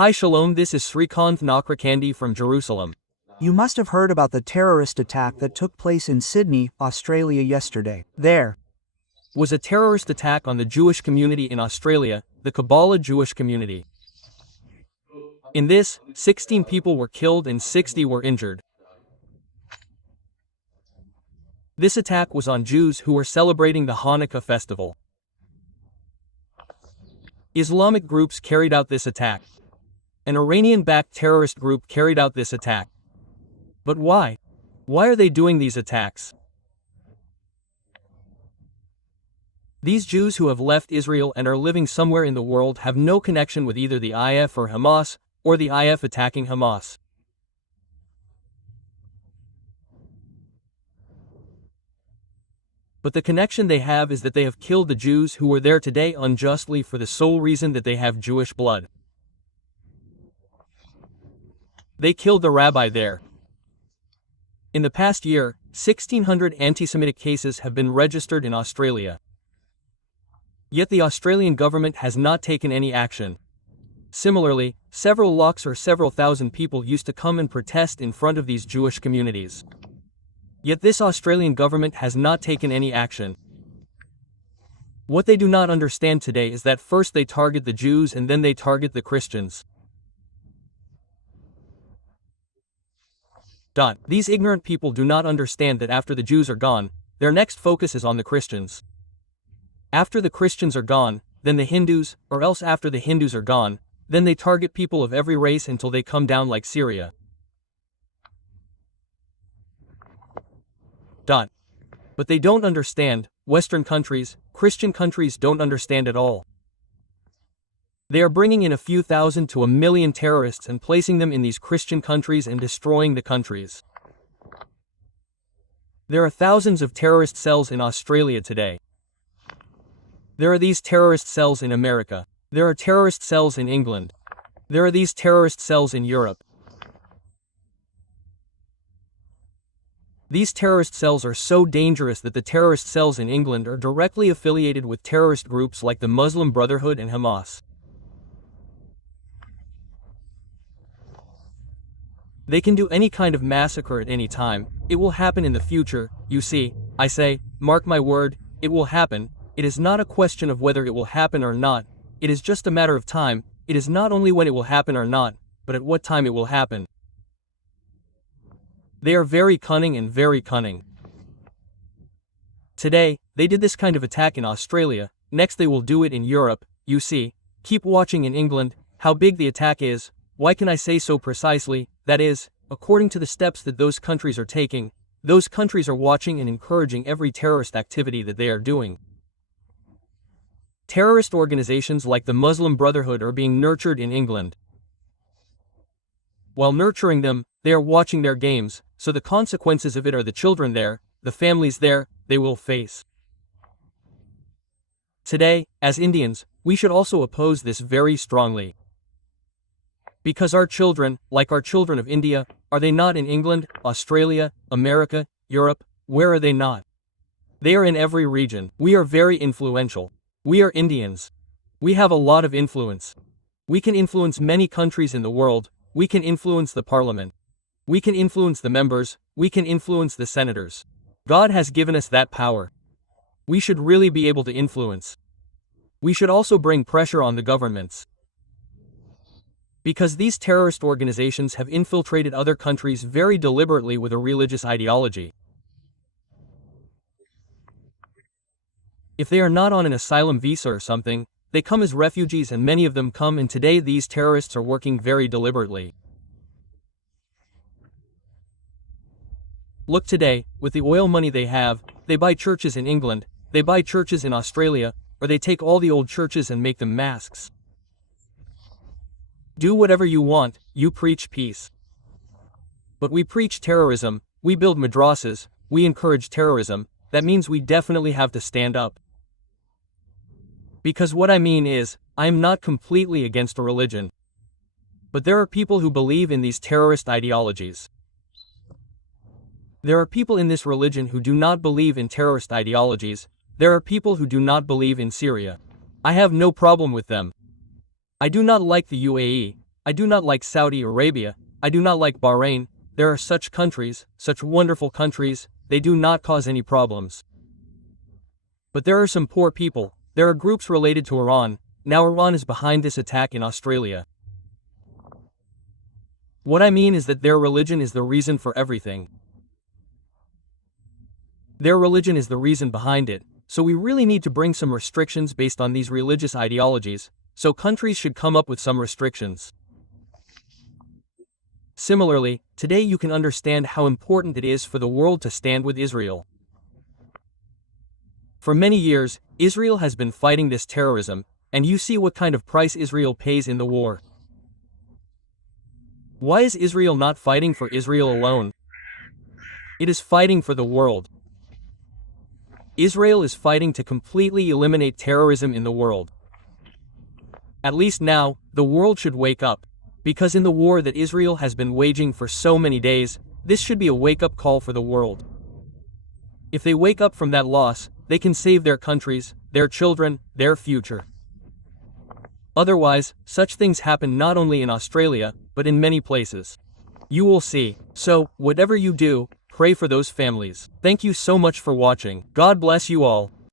Hi Shalom, this is Srikanth Nakrakandi from Jerusalem. You must have heard about the terrorist attack that took place in Sydney, Australia yesterday. There Was a terrorist attack on the Jewish community in Australia, the Kabbalah Jewish community. In this, 16 people were killed and 60 were injured. This attack was on Jews who were celebrating the Hanukkah festival. Islamic groups carried out this attack. An Iranian-backed terrorist group carried out this attack. But why? Why are they doing these attacks? These Jews who have left Israel and are living somewhere in the world have no connection with either the IF or Hamas, or the IF attacking Hamas. But the connection they have is that they have killed the Jews who were there today unjustly for the sole reason that they have Jewish blood. They killed the rabbi there. In the past year, 1,600 anti-Semitic cases have been registered in Australia. Yet the Australian government has not taken any action. Similarly, several lakhs or several thousand people used to come and protest in front of these Jewish communities. Yet this Australian government has not taken any action. What they do not understand today is that first they target the Jews and then they target the Christians. These ignorant people do not understand that after the Jews are gone, their next focus is on the Christians. After the Christians are gone, then the Hindus, or else after the Hindus are gone, then they target people of every race until they come down like Syria. But they don't understand, Western countries, Christian countries don't understand at all. They are bringing in a few thousand to 1 million terrorists and placing them in these Christian countries and destroying the countries. There are thousands of terrorist cells in Australia today. There are these terrorist cells in America. There are terrorist cells in England. There are these terrorist cells in Europe. These terrorist cells are so dangerous that the terrorist cells in England are directly affiliated with terrorist groups like the Muslim Brotherhood and Hamas. They can do any kind of massacre at any time. It will happen in the future, you see. I say, mark my word, it will happen. It is not a question of whether it will happen or not. It is just a matter of time. It is not only when it will happen or not, but at what time it will happen. They are very cunning and very cunning. Today, they did this kind of attack in Australia, next they will do it in Europe, you see. Keep watching in England, how big the attack is. Why can I say so precisely? That is, according to the steps that those countries are taking, those countries are watching and encouraging every terrorist activity that they are doing. Terrorist organizations like the Muslim Brotherhood are being nurtured in England. While nurturing them, they are watching their games, so the consequences of it are the children there, the families there, they will face. Today, as Indians, we should also oppose this very strongly. Because our children, like our children of India, are they not in England, Australia, America, Europe? Where are they not? They are in every region. We are very influential. We are Indians. We have a lot of influence. We can influence many countries in the world. We can influence the parliament. We can influence the members. We can influence the senators. God has given us that power. We should really be able to influence. We should also bring pressure on the governments. Because these terrorist organizations have infiltrated other countries very deliberately with a religious ideology. If they are not on an asylum visa or something, they come as refugees and many of them come, and today these terrorists are working very deliberately. Look today, with the oil money they have, they buy churches in England, they buy churches in Australia, or they take all the old churches and make them mosques. Do whatever you want, you preach peace. But we preach terrorism, we build madrasas, we encourage terrorism. That means we definitely have to stand up. Because what I mean is, I am not completely against a religion. But there are people who believe in these terrorist ideologies. There are people in this religion who do not believe in terrorist ideologies. There are people who do not believe in Syria. I have no problem with them. I do not like the UAE. I do not like Saudi Arabia, I do not like Bahrain. There are such countries, such wonderful countries, they do not cause any problems. But there are some poor people, there are groups related to Iran. Now Iran is behind this attack in Australia. What I mean is that their religion is the reason for everything. Their religion is the reason behind it, so we really need to bring some restrictions based on these religious ideologies, so countries should come up with some restrictions. Similarly, today you can understand how important it is for the world to stand with Israel. For many years, Israel has been fighting this terrorism, and you see what kind of price Israel pays in the war. Why is Israel not fighting for Israel alone? It is fighting for the world. Israel is fighting to completely eliminate terrorism in the world. At least now, the world should wake up. Because in the war that Israel has been waging for so many days, this should be a wake-up call for the world. If they wake up from that loss, they can save their countries, their children, their future. Otherwise, such things happen not only in Australia, but in many places. You will see. So, whatever you do, pray for those families. Thank you so much for watching. God bless you all.